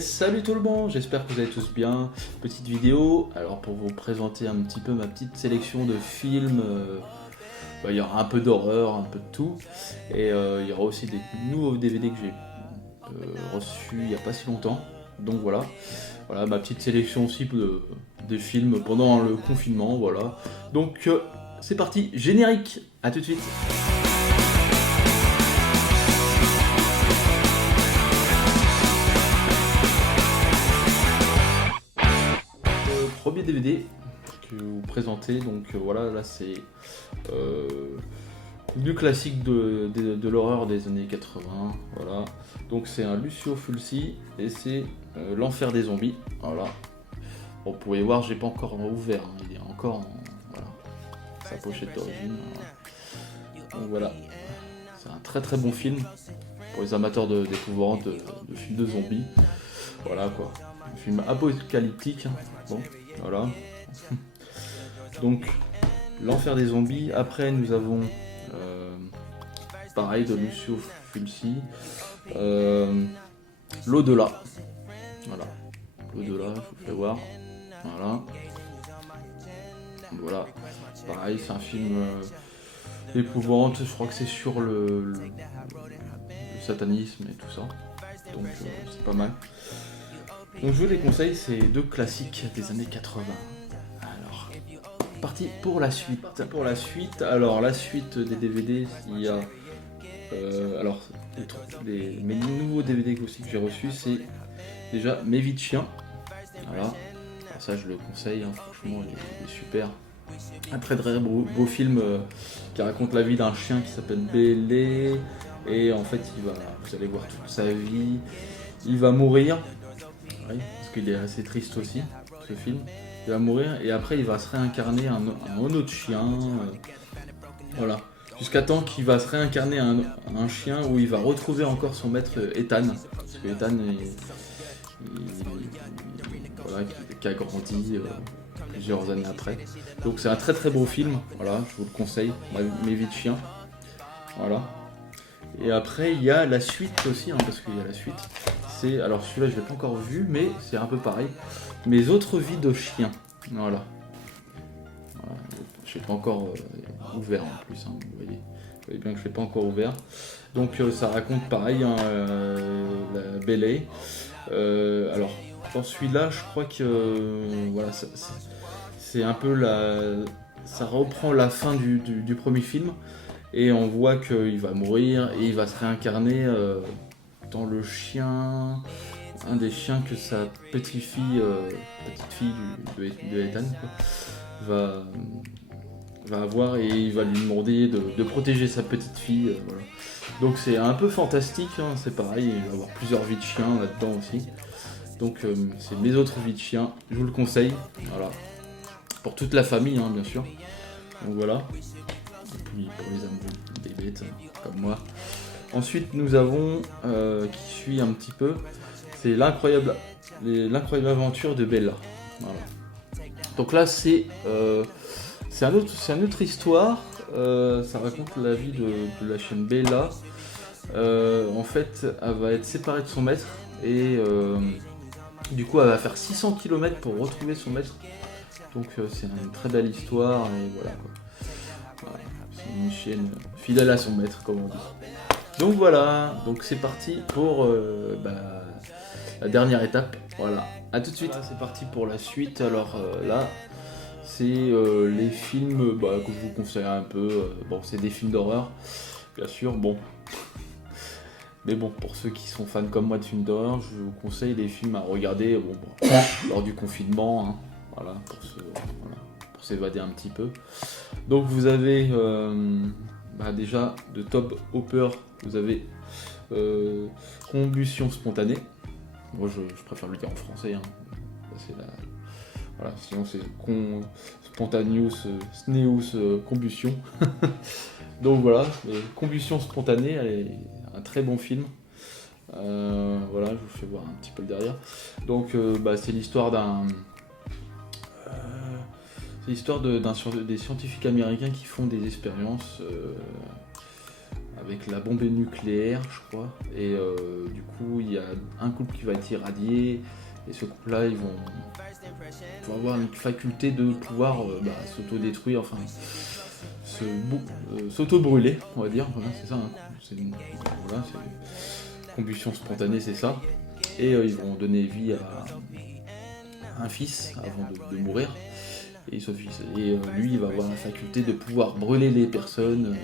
Salut tout le monde, j'espère que vous allez tous bien. Petite vidéo, alors pour vous présenter un petit peu ma petite sélection de films, il y aura un peu d'horreur, un peu de tout, et il y aura aussi des nouveaux DVD que j'ai reçus il n'y a pas si longtemps. Donc voilà ma petite sélection aussi de films pendant le confinement, voilà. Donc c'est parti, générique, à tout de suite. Premier DVD que vous présentez, donc voilà, là c'est du classique de l'horreur des années 80, voilà. Donc c'est un Lucio Fulci et c'est L'Enfer des zombies, voilà. Bon, vous pouvez voir, j'ai pas encore ouvert, hein, il est encore en voilà, sa pochette d'origine. Voilà. Donc voilà, c'est un très bon film pour les amateurs d'épouvante, de films de zombies. Voilà quoi, un film apocalyptique. Bon, voilà. Donc, L'Enfer des zombies. Après, nous avons, pareil, de Lucio Fulci, L'Au-delà. Voilà, L'Au-delà, je vous fais voir. Voilà. Voilà, pareil, c'est un film épouvante. Je crois que c'est sur le satanisme et tout ça. Donc, c'est pas mal. Donc, je vous les conseille, c'est deux classiques des années 80. Alors, parti pour la suite. Alors la suite des DVD, il y a alors mes nouveaux DVD aussi que j'ai reçus, c'est déjà Mes vies de chien. Voilà. Alors ça je le conseille, hein, franchement il est super. Un très beau film qui raconte la vie d'un chien qui s'appelle Bélé, et en fait vous allez voir toute sa vie. Il va mourir, oui, parce qu'il est assez triste aussi, ce film. Il va mourir et après il va se réincarner un autre chien. Voilà. Jusqu'à temps qu'il va se réincarner un chien où il va retrouver encore son maître Ethan. Parce que Ethan voilà, qui a grandi plusieurs années après. Donc c'est un très beau film, voilà, je vous le conseille, Mes vies de chien. Voilà. Et après il y a la suite aussi, hein, parce qu'il y a la suite. Alors celui-là je l'ai pas encore vu, mais c'est un peu pareil. Mes autres vies de chien. Voilà. Je l'ai pas encore ouvert en plus, hein, vous voyez bien que je l'ai pas encore ouvert. Donc ça raconte pareil, hein, la Bélé. Alors dans celui-là, je crois que voilà, c'est un peu ça reprend la fin du premier film, et on voit qu'il va mourir et il va se réincarner dans le chien, un des chiens que sa petite fille de Ethan va avoir, et il va lui demander de protéger sa petite fille. Voilà. Donc c'est un peu fantastique, hein, c'est pareil, il va y avoir plusieurs vies de chiens là-dedans aussi. Donc c'est Mes autres vies de chiens, je vous le conseille, voilà. Pour toute la famille, hein, bien sûr. Donc voilà. Et puis pour les amoureux des bêtes, comme moi. Ensuite nous avons, qui suit un petit peu, c'est l'incroyable aventure de Bella. Voilà. Donc là c'est une autre histoire, ça raconte la vie de la chienne Bella. En fait, elle va être séparée de son maître, et du coup elle va faire 600 km pour retrouver son maître. Donc c'est une très belle histoire, et voilà quoi. Voilà. C'est une chienne fidèle à son maître, comme on dit. Donc voilà, donc c'est parti pour la dernière étape. Voilà, à tout de suite. Voilà, c'est parti pour la suite. Alors là, c'est les films que je vous conseille un peu. Bon, c'est des films d'horreur, bien sûr. Bon, mais bon, pour ceux qui sont fans comme moi de films d'horreur, je vous conseille des films à regarder lors du confinement, hein, voilà, pour s'évader un petit peu. Donc vous avez déjà de Tobe Hooper, vous avez Combustion spontanée. Moi je préfère le dire en français, hein. Voilà, sinon c'est Spontaneous Sneus Combustion. Donc voilà, Combustion spontanée, elle est un très bon film. Voilà, je vous fais voir un petit peu le derrière. Donc c'est l'histoire des scientifiques américains qui font des expériences avec la bombe nucléaire, je crois. Et du coup, il y a un couple qui va être irradié. Et ce couple-là, ils vont avoir une faculté de pouvoir s'auto-détruire, enfin, s'auto-brûler, on va dire. Voilà, c'est ça. Hein. C'est combustion spontanée, c'est ça. Et ils vont donner vie à un fils avant de mourir. Et lui, il va avoir la faculté de pouvoir brûler les personnes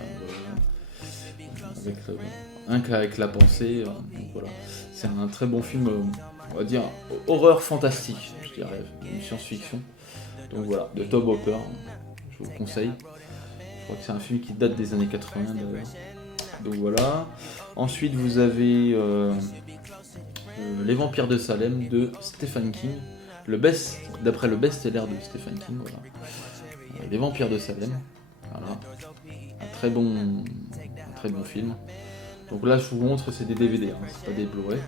avec la pensée. Donc voilà, c'est un très bon film, on va dire horreur fantastique, je dirais, une science-fiction. Donc voilà, de Tobe Hooper, je vous le conseille. Je crois que c'est un film qui date des années 80 d'ailleurs. Donc voilà. Ensuite, vous avez Les Vampires de Salem de Stephen King. D'après le best-seller de Stephen King, voilà. Les Vampires de Salem, voilà. Un très bon film. Donc là, je vous montre, c'est des DVD, hein, c'est pas des Blu-ray.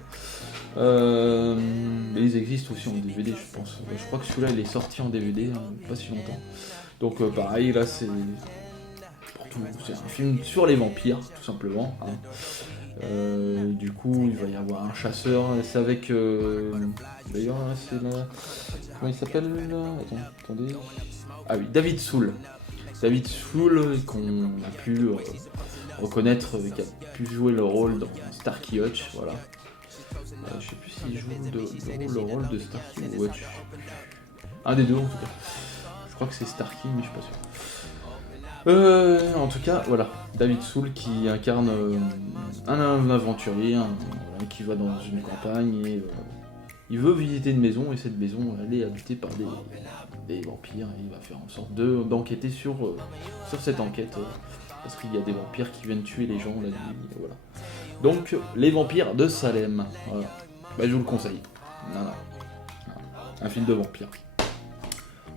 Mais ils existent aussi en DVD, je pense. Je crois que celui-là, il est sorti en DVD, hein, pas si longtemps. Donc pareil, là, c'est un film sur les vampires, tout simplement. Hein. Du coup, il va y avoir un chasseur. C'est avec. D'ailleurs, c'est là. Comment il s'appelle là ? Attendez. Ah oui, David Soul. David Soul, qu'on a pu reconnaître, qui a pu jouer le rôle dans Starkey Hutch. Voilà. Je sais plus s'il joue le rôle de Starkey ou Hutch. Un des deux en tout cas. Je crois que c'est Starkey, mais je suis pas sûr. En tout cas, voilà, David Soul qui incarne un aventurier qui va dans une campagne et il veut visiter une maison et cette maison elle est habitée par des vampires et il va faire en sorte d'enquêter sur cette enquête parce qu'il y a des vampires qui viennent tuer les gens la nuit. Voilà. Donc, Les Vampires de Salem. Voilà. Bah, je vous le conseille. Voilà. Un film de vampire.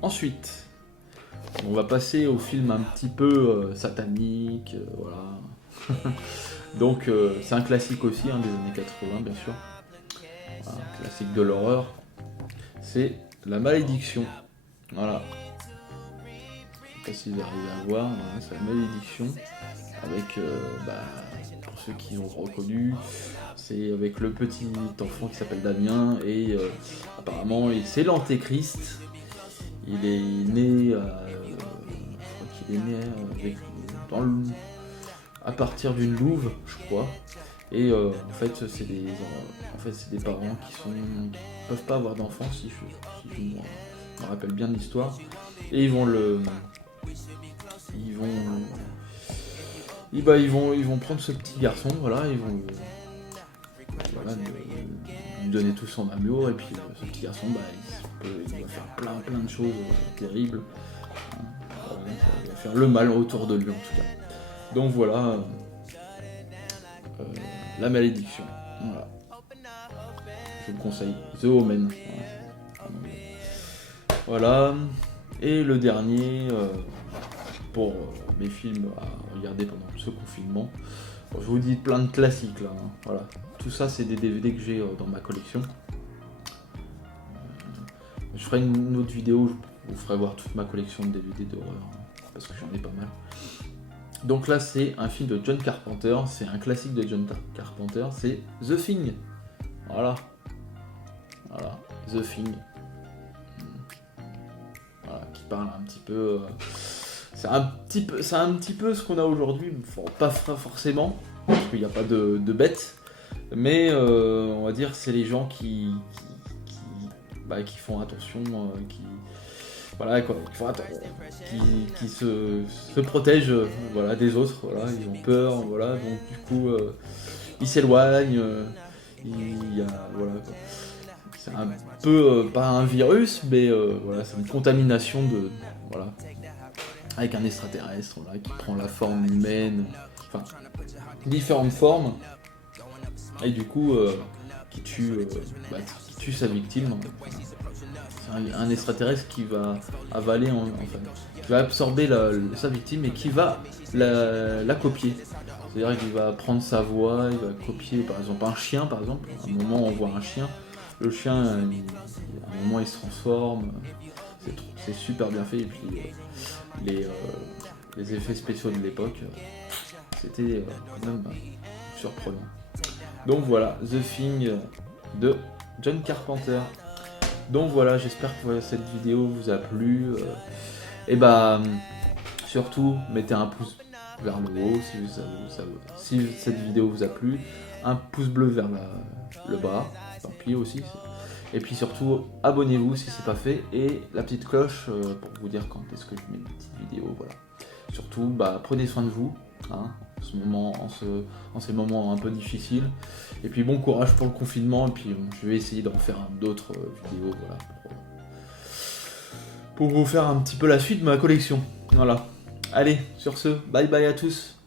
Ensuite, on va passer au film un petit peu satanique, voilà. Donc c'est un classique aussi, des années 80 bien sûr. Voilà, un classique de l'horreur. C'est La Malédiction. Voilà. Je sais pas si vous arrivez à voir, voilà, c'est La Malédiction. Avec, pour ceux qui ont reconnu, c'est avec le petit enfant qui s'appelle Damien et apparemment c'est l'antéchrist. Il est né à partir d'une louve, je crois. Et en fait, c'est des parents qui peuvent pas avoir d'enfants, si je me rappelle bien de l'histoire. Et ils vont prendre ce petit garçon, voilà, ils vont lui donner tout son amour, et puis ce petit garçon, il va faire plein de choses terribles. Il va faire le mal autour de lui en tout cas. Donc voilà, La Malédiction. Voilà. Je vous le conseille. The Omen. Voilà. Et le dernier, pour mes films à regarder pendant ce confinement. Bon, je vous dis plein de classiques là. Hein. Voilà. Tout ça, c'est des DVD que j'ai dans ma collection. Je ferai une autre vidéo, je vous ferai voir toute ma collection de DVD d'horreur, hein, parce que j'en ai pas mal. Donc là, c'est un film de John Carpenter, c'est un classique de John Carpenter, c'est The Thing. Voilà, The Thing. Voilà, qui parle un petit peu. C'est un petit peu ce qu'on a aujourd'hui, pas forcément, parce qu'il n'y a pas de bêtes, mais on va dire c'est les gens qui font attention, qui se protègent des autres, voilà, ils ont peur, voilà, donc du coup ils s'éloignent, c'est un peu pas un virus, mais c'est une contamination avec un extraterrestre qui prend la forme humaine, enfin différentes formes, et du coup qui tue sa victime. C'est un extraterrestre qui va avaler, qui va absorber sa victime et qui va la copier. C'est-à-dire qu'il va prendre sa voix, il va copier par exemple un chien, par exemple. À un moment on voit un chien, le chien à un moment il se transforme, c'est super bien fait, et puis les effets spéciaux de l'époque, c'était quand même surprenant. Donc voilà, The Thing de John Carpenter. Donc voilà, j'espère que cette vidéo vous a plu. Et bah surtout, mettez un pouce vers le haut si cette vidéo vous a plu. Un pouce bleu vers le bas, tant pis aussi. Et puis surtout, abonnez-vous si c'est pas fait. Et la petite cloche pour vous dire quand est-ce que je mets une petite vidéo. Voilà. Surtout, prenez soin de vous. Hein, en ces moments un peu difficiles. Et puis bon courage pour le confinement. Et puis je vais essayer d'en faire d'autres vidéos. Voilà, pour vous faire un petit peu la suite de ma collection. Voilà. Allez, sur ce, bye bye à tous.